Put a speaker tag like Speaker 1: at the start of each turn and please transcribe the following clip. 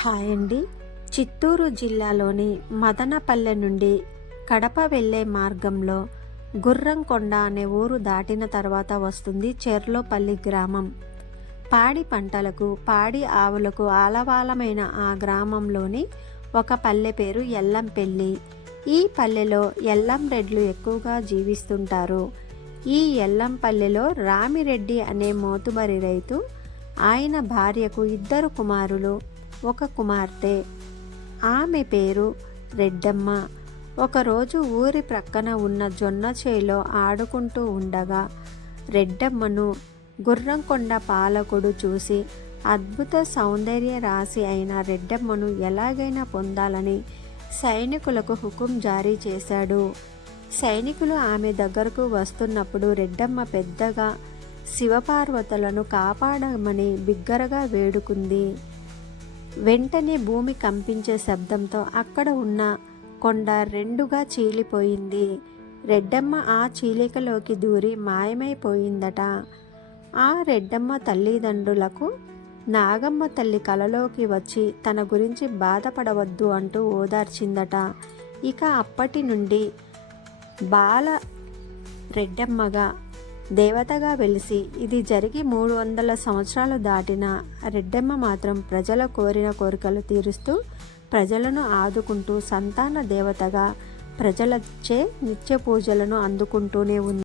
Speaker 1: Hi అండి చిత్తూరు జిల్లాలోని మదనపల్లె నుండి కడప వెళ్ళే మార్గంలో గుర్రంకొండ అనే ఊరు దాటిన తర్వాత వస్తుంది చెర్లోపల్లి గ్రామం. పాడి పంటలకు పాడి ఆవులకు ఆలవాలమైన ఆ గ్రామంలోని ఒక పల్లె పేరు ఎల్లంపెల్లి. ఈ పల్లెలో ఎల్లం రెడ్లు ఎక్కువగా జీవిస్తుంటారు. ఈ ఎల్లంపల్లెలో రామిరెడ్డి అనే మోతుబరి రైతు ఆయన భార్యకు ఇద్దరు కుమారులు ఒక కుమార్తె. ఆమె పేరు రెడ్డమ్మ. ఒకరోజు ఊరి ప్రక్కన ఉన్న జొన్న చేలో ఆడుకుంటూ ఉండగా రెడ్డమ్మను గుర్రంకొండ పాలకుడు చూసి అద్భుత సౌందర్య రాశి అయిన రెడ్డమ్మను ఎలాగైనా పొందాలని సైనికులకు హుకుం జారీ చేశాడు. సైనికులు ఆమె దగ్గరకు వస్తున్నప్పుడు రెడ్డమ్మ పెద్దగా శివపార్వతులను కాపాడమని బిగ్గరగా వేడుకుంది. వెంటనే భూమి కంపించే శబ్దంతో అక్కడ ఉన్న కొండ రెండుగా చీలిపోయింది. రెడ్డమ్మ ఆ చీలికలోకి దూరి మాయమైపోయిందట. ఆ రెడ్డమ్మ తల్లిదండ్రులకు నాగమ్మ తల్లి కలలోకి వచ్చి తన గురించి బాధపడవద్దు అంటూ ఓదార్చిందట. ఇక అప్పటి నుండి బాల రెడ్డమ్మగా దేవతగా వెలిసి ఇది జరిగి మూడు వందల సంవత్సరాలు దాటిన రెడ్డమ్మ మాత్రం ప్రజల కోరిన కోరికలు తీరుస్తూ ప్రజలను ఆదుకుంటూ సంతాన దేవతగా ప్రజలచే నిత్య పూజలను అందుకుంటూనే ఉంది.